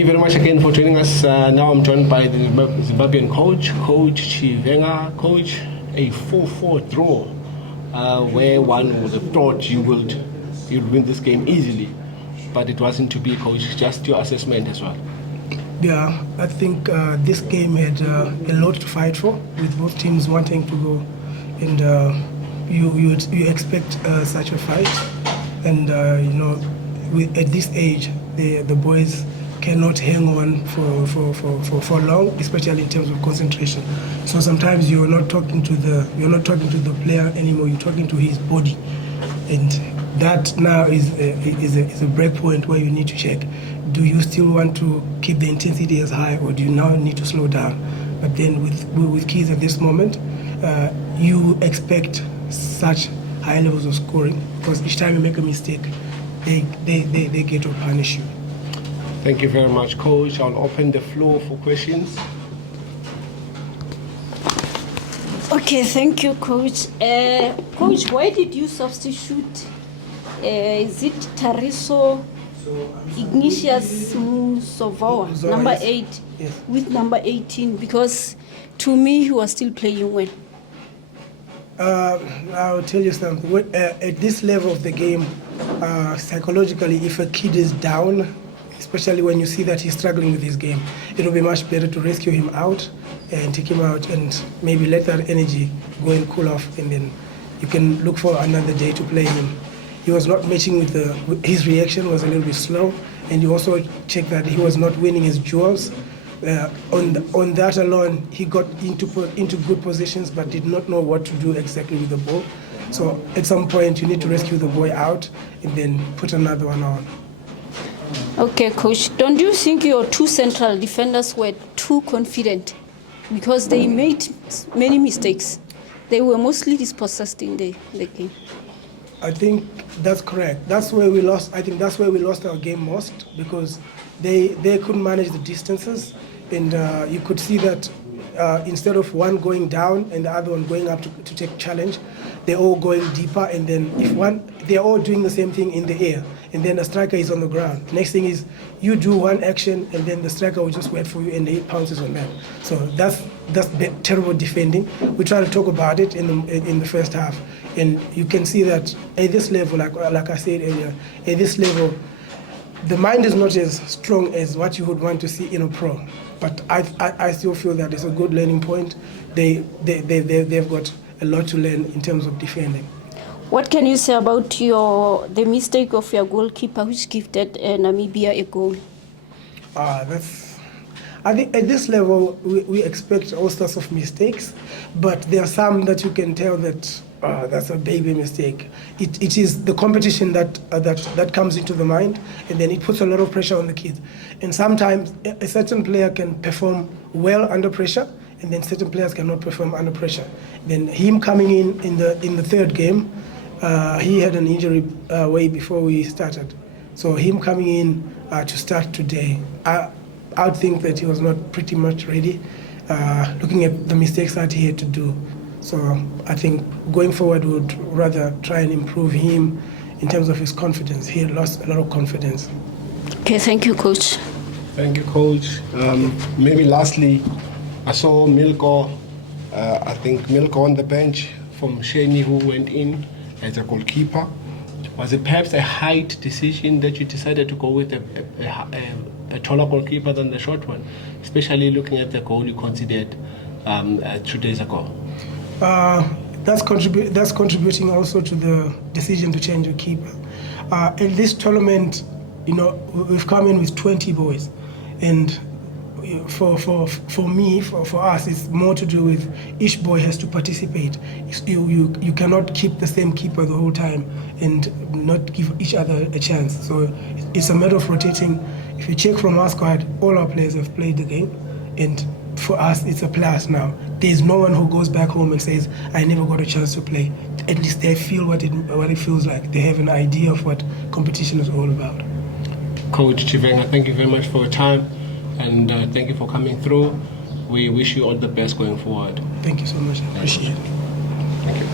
you very much again for joining us. Now I'm joined by the Zimbabwean coach, Coach Chivenga. Coach, a 4-4 draw, where one would have thought you'd win this game easily, but it wasn't to be, Coach. Just your assessment as well. Yeah, I think this game had a lot to fight for, with both teams wanting to go, and you expect such a fight, and at this age, the boys cannot hang on for long, especially in terms of concentration. So sometimes you're not talking to the player anymore. You're talking to his body, and that now is a break point where you need to check. Do you still want to keep the intensity as high, or do you now need to slow down? But then with kids at this moment, you expect such high levels of scoring, because each time you make a mistake, they get to punish you. Thank you very much, Coach. I'll open the floor for questions. Okay, thank you, Coach. Coach, why did you substitute? Is it Tariso Ignatius Musovawa, number 8, yes, with number 18? Because to me, he was still playing well. I'll tell you something. At this level of the game, psychologically, if a kid is down, especially when you see that he's struggling with his game, it will be much better to rescue him out and take him out and maybe let that energy go and cool off, and then you can look for another day to play him. He was not matching with his reaction was a little bit slow, and you also check that he was not winning his duels. On that alone, he got into good positions but did not know what to do exactly with the ball. So at some point you need to rescue the boy out and then put another one on. Okay, Coach, don't you think your two central defenders were too confident? Because they made many mistakes. They were mostly dispossessed in the game. I think that's correct. That's where we lost. I think that's where we lost our game most, because they couldn't manage the distances, and you could see that instead of one going down and the other one going up to take challenge, they're all going deeper, and then they're all doing the same thing in the air, and then the striker is on the ground. Next thing is you do one action, and then the striker will just wait for you and he pounces on that. So that's terrible defending. We try to talk about it in the first half, and you can see that at this level, like I said earlier, at this level, the mind is not as strong as what you would want to see in a pro. But I still feel that it's a good learning point. They've got a lot to learn in terms of defending. What can you say about the mistake of your goalkeeper, which gifted Namibia a goal? I think at this level we expect all sorts of mistakes, but there are some that you can tell that that's a baby mistake. It is the competition that comes into the mind, and then it puts a lot of pressure on the kids. And sometimes a certain player can perform well under pressure, and then certain players cannot perform under pressure. Then him coming in the third game, he had an injury way before we started. So him coming in to start today, I would think that he was not pretty much ready, looking at the mistakes that he had to do. So I think going forward we would rather try and improve him in terms of his confidence. He lost a lot of confidence. Okay, thank you, Coach. Thank you, Coach. Maybe lastly, I saw Milko, I think Milko on the bench from Sheni, who went in as a goalkeeper. Was it perhaps a height decision that you decided to go with a taller goalkeeper than the short one, especially looking at the goal you considered 2 days ago? That's contributing also to the decision to change your keeper. In this tournament, we've come in with 20 boys, and for us, it's more to do with each boy has to participate. You cannot keep the same keeper the whole time and not give each other a chance. So it's a matter of rotating. If you check from our squad, all our players have played the game, and for us, it's a plus now. There's no one who goes back home and says, I never got a chance to play. At least they feel what it feels like. They have an idea of what competition is all about. Coach Chivenga, thank you very much for your time, and thank you for coming through. We wish you all the best going forward. Thank you so much. I appreciate it. Thank you.